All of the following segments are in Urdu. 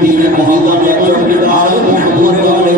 مدینہ محمد والے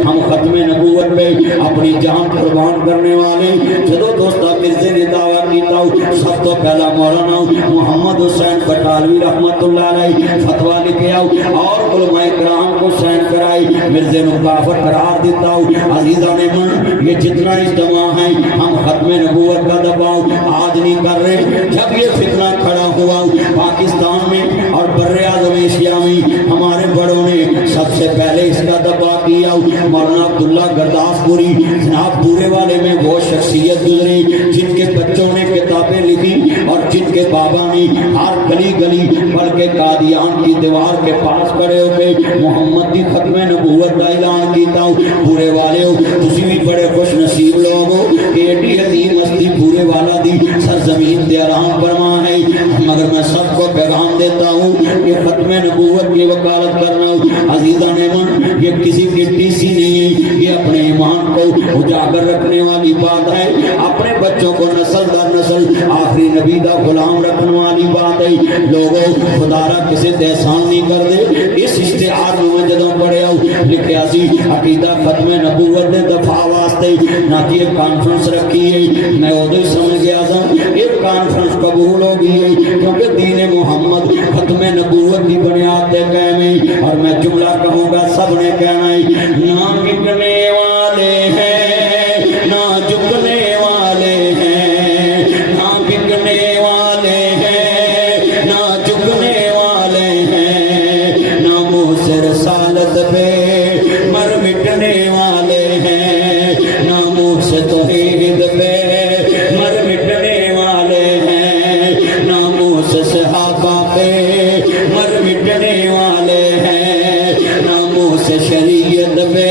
ہم ختم نبوت پہ اپنی جان قربان کرنے والے جدو دوستا مرزے نے دعویٰ کیتا سب تو پہلا مولانا محمد حسین بٹالوی رحمت اللہ علیہ فتوہ لکھے اور علماء کرام کو سین کرائی مرزے نے کافر قرار دیتا عزیزان من یہ جتنا اجتماع ہے ہم ختم نبوت کا دباؤ آج نہیں کر رہے جب یہ فتنہ کھڑا ہوا پاکستان میں اور بر اعظم ایشیا میں ہمارے بڑوں نے سب سے پہلے اس کا دبا کیا مولانا عبداللہ گرداس پوری جناب پورے والے میں وہ شخصیت گزری جن کے بچوں نے کتابیں لکھی اور جن کے بابا نے ہر گلی گلی بلکہ قادیان کی دیوار کے پاس کھڑے ہو کے محمد کی ختم نبوت کا اعلان کیتا پورے والے ہو تسی بھی بڑے خوش نصیب لوگ ہو کہ ایڈی عظیم ہستی پورے والا دی سرزمین تے آرام فرما ہے مگر میں سب کو پیغام دیتا ہوں کہ ختم نبوت کی وکالت کرنا عزیزان من یہ کسی کی ٹیسی نہیں ہے یہ اپنے ایمان کو اجاگر رکھنے والی بات ہے اپنے بچوں کو نسل در نسل آخری نبی دا غلام رکھنے والی بات ہے لوگوں خدا را کسی تے احسان نہیں کر دے اس اشتہار میں جدوں پڑھے آؤ لکھیا سی عقیدہ ختم نبوت دے دفاع واسطے نہ کہ ایک کانفرنس رکھی ہے میں ادھر سمجھ گیا تھا ایک کانفرنس قبول ہو گئی ہے کیونکہ دین محمد ختم نبوت کی بنیاد تے قائم ہے اور میں جملہ کہوں گا سب نے کہنا ہے نہ بکنے والے ہیں نہ جھکنے والے ہیں نہ بکنے والے ہیں نہ جھکنے والے ہیں نہ منہ سے رسالت پہ مر مٹنے والے ہیں نہ منہ سے توحید پہ مر مٹنے والے ہیں نہ منہ سے صحابہ پہ مر مٹنے والے ہیں نہ منہ سے شریعت پہ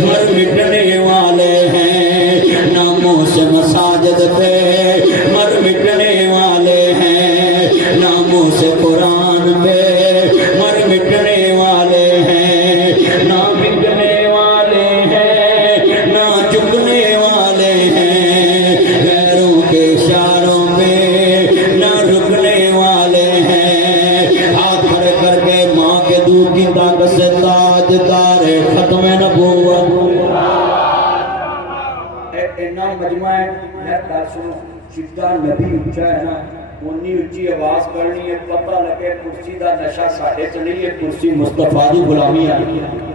مر مٹنے والے ہیں نہ منہ سے مساجد پہ مر مٹنے والے ہیں نہ منہ سے قرآن پہ مر مٹنے والے ہیں نہ بکنے والے ہیں نہ جھکنے والے ہیں غیروں کے اشاروں میں نہ رکنے والے ہیں ہاتھ کھڑے کر کے ماں کے دودھ کی طاقت سے تاجدار ختم نبوت اینا مجمع ہے میں سنو جتنا نبی اونچا ہے نا انی اونچی آواز کرنی ہے پتہ لگے کرسی دا نشہ ساڈے چ نہیں ہے کرسی مصطفیٰ دی غلامی آئی ہے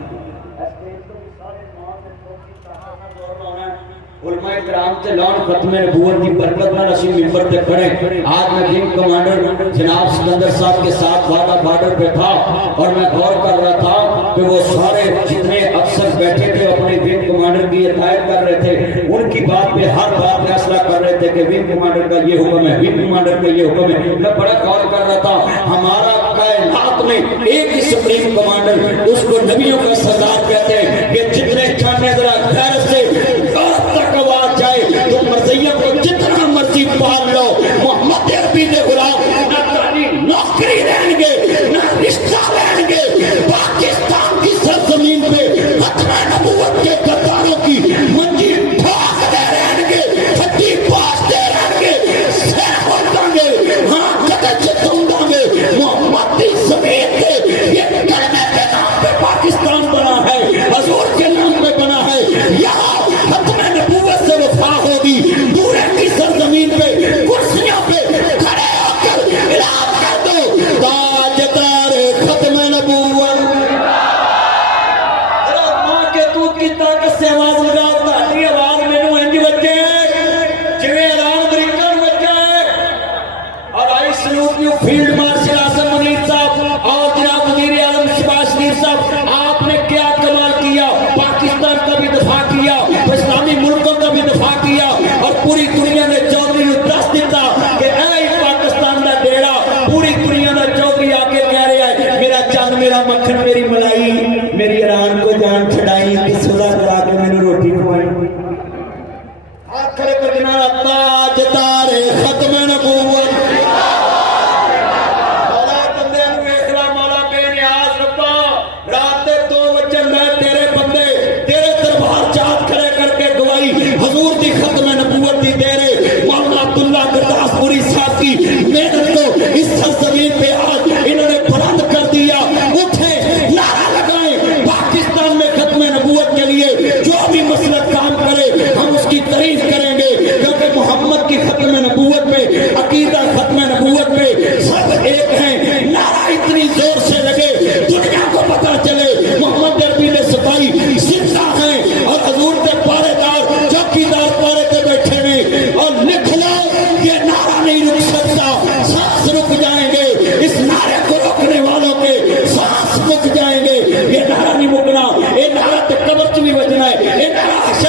علماء کرام تے لان ختم نبوت کی برکت نال اسی منبر تے کھڑے آج میں ٹیم کمانڈر جناب سکندر صاحب کے ساتھ وعدہ بارڈر پہ تھا اور میں غور کر رہا تھا کہ وہ سارے جتنے افسر بیٹھے تھے اپنے ونگ کمانڈر کی ہدایت کر رہے تھے ان کی بات پہ ہر بات فیصلہ کر رہے تھے کہ ونگ کمانڈر کا یہ حکم ہے ونگ کمانڈر کا یہ حکم ہے میں بڑا غور کر رہا تھا ہمارا کائنات میں ایک ہی سپریم کمانڈر اس کو نبیوں کا سردار کہتے ہیں کہ جتنے چاہنے ذرا غیرت سے تو مرضیہ کو جتنا مرضی پال لو محمد عربی دے غلام نہ تانی نوکری رہیں گے نہ رشتہ رہیں گے پاکستان کی سرزمین پہ ختم نبوت کے غداروں کی منجی ٹھاک دے رہیں گے ہڈی پاس دے رہیں گے سیر ہوتاں گے ہاں جگہ جتوں گے محمد کی زمین پہ یہ کلمے کے نام پہ پاکستان بنا ہے حضور کے نام پہ بنا ہے یہاں ختم نبوت سے وفا ہوگی پورے کی سرزمین پہ کرسیوں پہ کھڑے ہو کر اعلان کر دو تاجدار ختم نبوت ذرا ماں کے دودھ کی طاقت سے آواز لگا تاکہ آواز مینوں انج بچے جویں اعلان امریکہ میں بچے اور آئی سلوٹ نیو فیلڈ مارشل اعظم منیر صاحب اور جناب وزیر اعظم شہباز شریف صاحب آپ نے کیا کمال کیا پاکستان کا بھی دفاع کیا اسلامی ملکوں کا بھی دفاع کیا اور پوری دنیا نے چودھری کو دس دیتا کہ اے پاکستان کا ڈیڑا پوری دنیا کا چودھری آ کے کہہ رہا ہے میرا چاند میرا مکھن میری ملائی میری ایران کو جان چھڑائی کس خدا کرا کے میں نے روٹی کھوائی ہاتھ کھڑے کر کے نعرہ تاجدار ختم نبوت